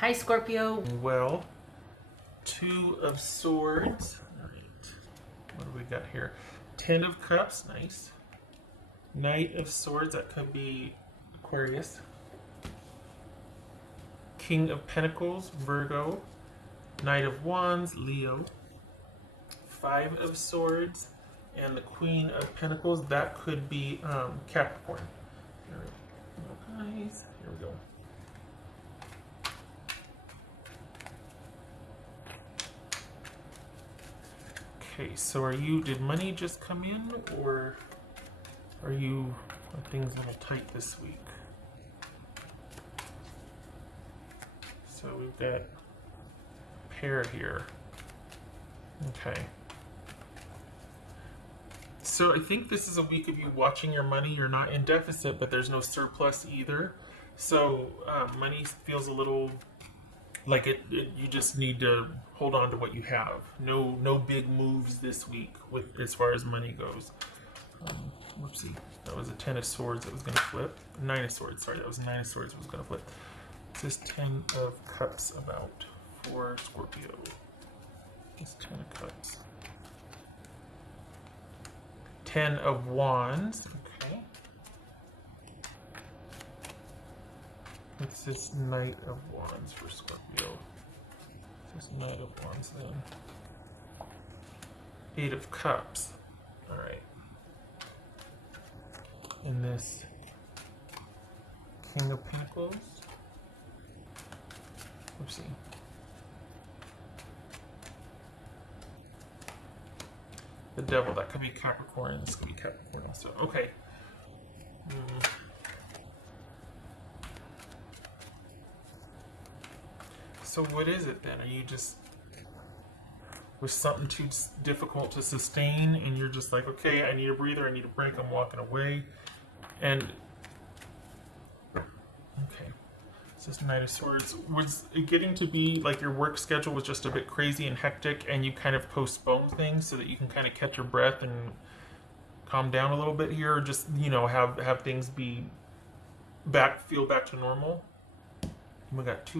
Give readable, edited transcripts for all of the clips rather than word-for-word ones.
Hi, Scorpio. Well, Two of Swords. All right. What do we got here? Ten of Cups. Nice. Knight of Swords. That could be Aquarius. King of Pentacles. Virgo. Knight of Wands. Leo. Five of Swords. And the Queen of Pentacles. That could be Capricorn. Here we go, guys. Here we go. Okay, so did money just come in, or are things a little tight this week? So we've got a pair here. Okay. So I think this is a week of you watching your money. You're not in deficit, but there's no surplus either. So money feels a little like you just need to hold on to what you have. No big moves this week as far as money goes. Whoopsie, that was a 10 of swords that was going to flip. 9 of swords, sorry, that was a 9 of swords that was going to flip. What's this 10 of cups about for Scorpio? This 10 of cups. 10 of wands, okay. What's this Knight of Wands for Scorpio? What's this Knight of Wands then? 8 of Cups. Alright. And this King of Pentacles. Oopsie. The Devil, that could be Capricorn. This could be Capricorn also. Okay. So what is it then? Are you just with something too difficult to sustain and you're just like, okay, I need a breather, I need a break, I'm walking away. And okay, it's this Knight of Swords. Was it getting to be like your work schedule was just a bit crazy and hectic and you kind of postpone things so that you can kind of catch your breath and calm down a little bit here, or just, you know, have things feel back to normal? And we got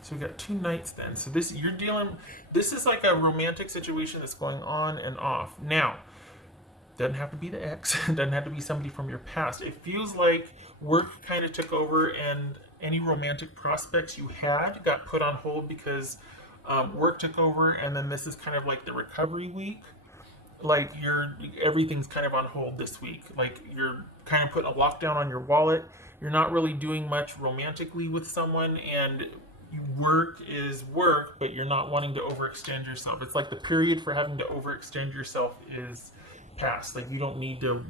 so we got two knights then. So this is like a romantic situation that's going on and off. Now, doesn't have to be the ex, doesn't have to be somebody from your past. It feels like work kind of took over and any romantic prospects you had got put on hold because work took over, and then this is kind of like the recovery week. Like everything's kind of on hold this week. Like you're kind of putting a lockdown on your wallet. You're not really doing much romantically with someone, and work is work, but you're not wanting to overextend yourself. It's like the period for having to overextend yourself is past. Like you don't need to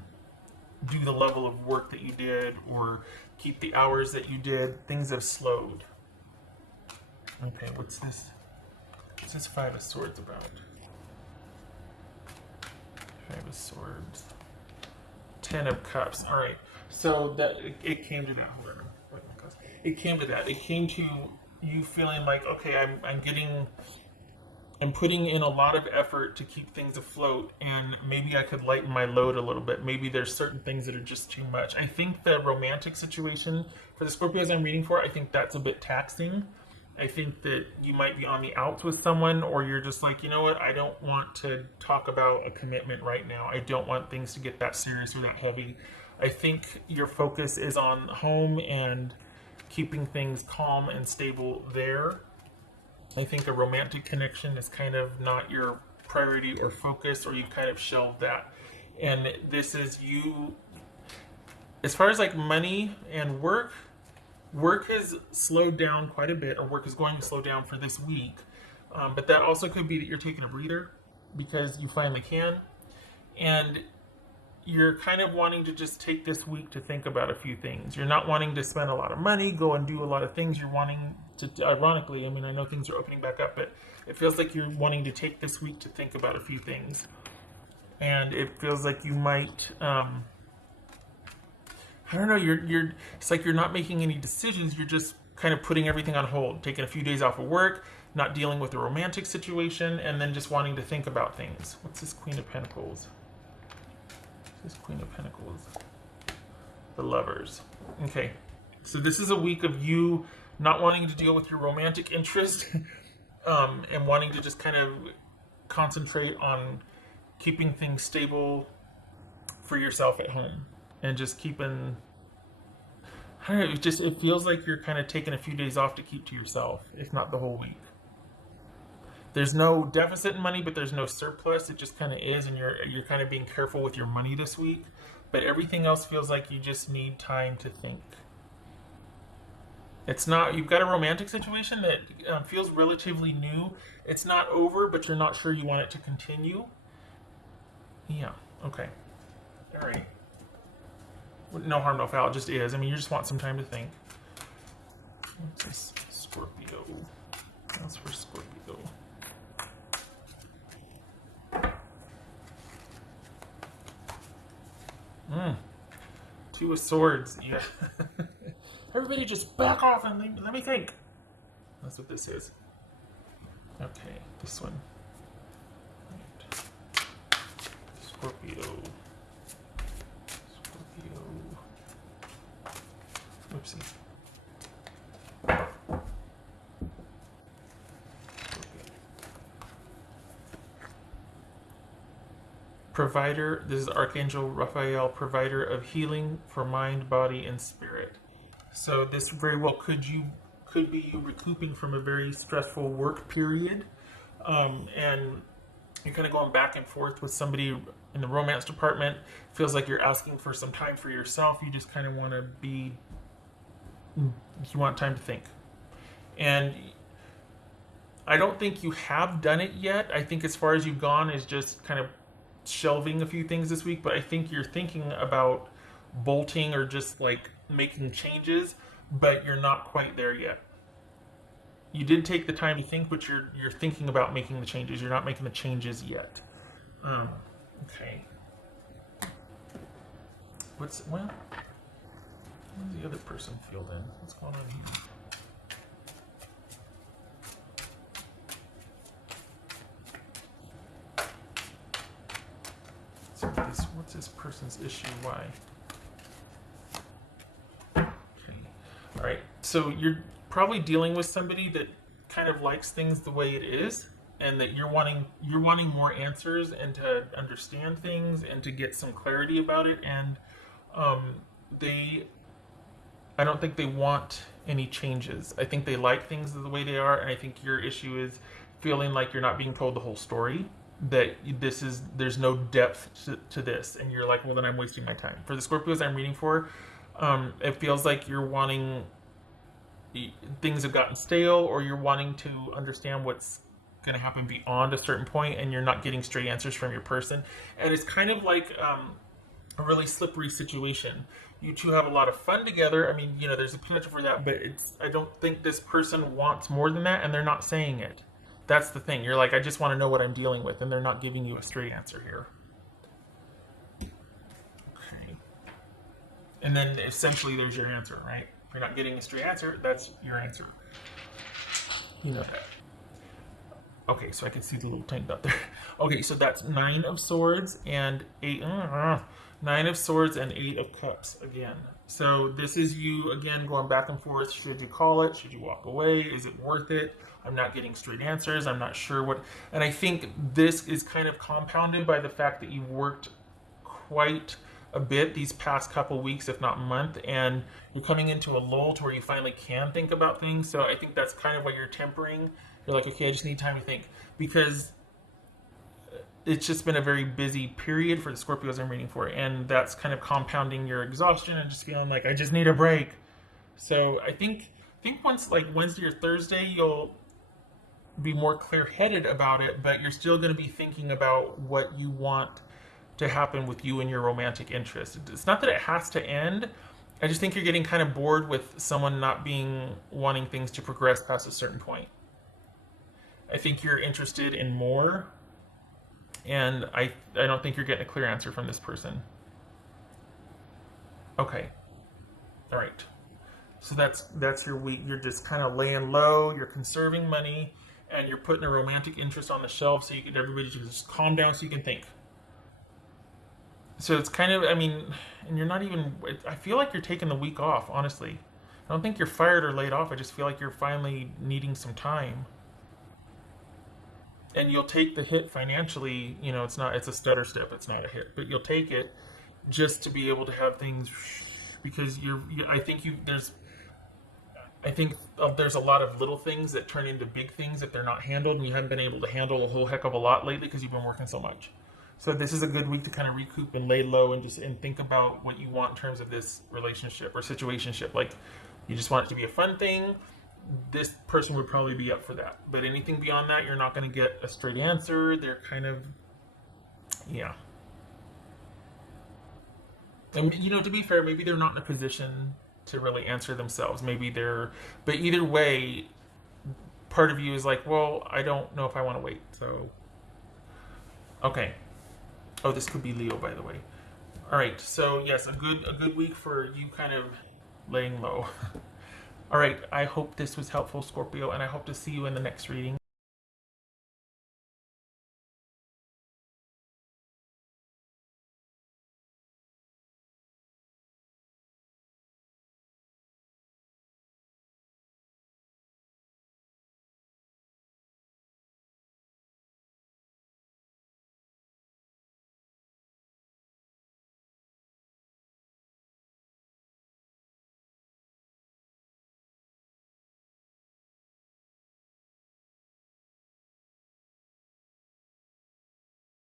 do the level of work that you did or keep the hours that you did. Things have slowed. Okay, what's this? What's this 5 of Swords about? 5 of Swords. 10 of Cups. All right. So it came to that. Hold on. It came to that. It came to you feeling like, okay, I'm putting in a lot of effort to keep things afloat, and maybe I could lighten my load a little bit. Maybe there's certain things that are just too much. I think the romantic situation for the Scorpios I'm reading for, I think that's a bit taxing. I think that you might be on the outs with someone, or you're just like, you know what, I don't want to talk about a commitment right now. I don't want things to get that serious or that heavy. I think your focus is on home and keeping things calm and stable there. I think a romantic connection is kind of not your priority or focus, or you've kind of shelved that. And this is you, as far as like money and work has slowed down quite a bit, or work is going to slow down for this week. But that also could be that you're taking a breather because you finally can. And you're kind of wanting to just take this week to think about a few things. You're not wanting to spend a lot of money, go and do a lot of things. You're wanting to, ironically, I mean, I know things are opening back up, but it feels like you're wanting to take this week to think about a few things. And it feels like you might, I don't know, it's like you're not making any decisions. You're just kind of putting everything on hold, taking a few days off of work, not dealing with a romantic situation, and then just wanting to think about things. What's this Queen of Pentacles? This Queen of Pentacles. The Lovers. Okay. So this is a week of you not wanting to deal with your romantic interest, and wanting to just kind of concentrate on keeping things stable for yourself at home, and just keeping, I don't know, it feels like you're kind of taking a few days off to keep to yourself, if not the whole week. There's no deficit in money, but there's no surplus. It just kind of is, and you're kind of being careful with your money this week. But everything else feels like you just need time to think. It's not, you've got a romantic situation that feels relatively new. It's not over, but you're not sure you want it to continue. Yeah. Okay. All right. No harm, no foul. It just is. I mean, you just want some time to think. What's this? Scorpio. That's for Scorpio. Two of Swords. Yeah. Everybody just back off and let me think. That's what this is. Okay, this one. Right. Scorpio. Scorpio. Oopsie. Provider, this is Archangel Raphael, provider of healing for mind, body, and spirit. So this very well could be you recouping from a very stressful work period, and you're kind of going back and forth with somebody in the romance department. Feels like you're asking for some time for yourself. You just kind of want to be, you want time to think, and I don't think you have done it yet. I think as far as you've gone is just kind of shelving a few things this week, but I think you're thinking about bolting or just like making changes, but you're not quite there yet. You did take the time to think, but you're thinking about making the changes. You're not making the changes yet. Okay. What's the other person filled in? What's going on here? What's this person's issue? Why? Okay. All right. So you're probably dealing with somebody that kind of likes things the way it is, and that you're wanting more answers and to understand things and to get some clarity about it. And I don't think they want any changes. I think they like things the way they are, and I think your issue is feeling like you're not being told the whole story. That there's no depth to this, and you're like, well, then I'm wasting my time. For the Scorpios I'm reading for, it feels like you're wanting, things have gotten stale, or you're wanting to understand what's going to happen beyond a certain point, and you're not getting straight answers from your person. And it's kind of like a really slippery situation. You two have a lot of fun together. I mean, there's a potential for that, but I don't think this person wants more than that, and they're not saying it. That's the thing. You're like, I just want to know what I'm dealing with, and they're not giving you a straight answer here. Okay. And then essentially there's your answer, right? If you're not getting a straight answer, that's your answer. You know that. Okay, so I can see the little tank dot there. Okay, so that's 9 of Swords and 8. 9 of Swords and 8 of Cups again. So this is you, again, going back and forth. Should you call it? Should you walk away? Is it worth it? I'm not getting straight answers. I'm not sure what... And I think this is kind of compounded by the fact that you worked quite a bit these past couple weeks, if not month, and you're coming into a lull to where you finally can think about things. So I think that's kind of why you're tempering. You're like, okay, I just need time to think. Because it's just been a very busy period for the Scorpios I'm reading for, and that's kind of compounding your exhaustion and just feeling like, I just need a break. So I think once, like Wednesday or Thursday, you'll be more clear-headed about it, but you're still going to be thinking about what you want to happen with you and your romantic interest. It's not that it has to end. I just think you're getting kind of bored with someone not wanting things to progress past a certain point. I think you're interested in more, and I don't think you're getting a clear answer from this person. Okay. All right. So that's your week. You're just kind of laying low. You're conserving money, and you're putting a romantic interest on the shelf so everybody can just calm down so you can think. So it's kind of, I mean, and you're not even, I feel like you're taking the week off, honestly. I don't think you're fired or laid off. I just feel like you're finally needing some time. And you'll take the hit financially. You know, it's a stutter step. It's not a hit, but you'll take it just to be able to have things because I think there's a lot of little things that turn into big things if they're not handled, and you haven't been able to handle a whole heck of a lot lately because you've been working so much. So this is a good week to kind of recoup and lay low and just think about what you want in terms of this relationship or situationship. Like you just want it to be a fun thing. This person would probably be up for that. But anything beyond that, you're not going to get a straight answer. They're kind of, yeah. And to be fair, maybe they're not in a position to really answer themselves. Maybe they're, but either way, part of you is like, well, I don't know if I want to wait. So, okay. Oh, this could be Leo, by the way. All right. So yes, a good week for you, kind of laying low. All right. I hope this was helpful, Scorpio, and I hope to see you in the next reading.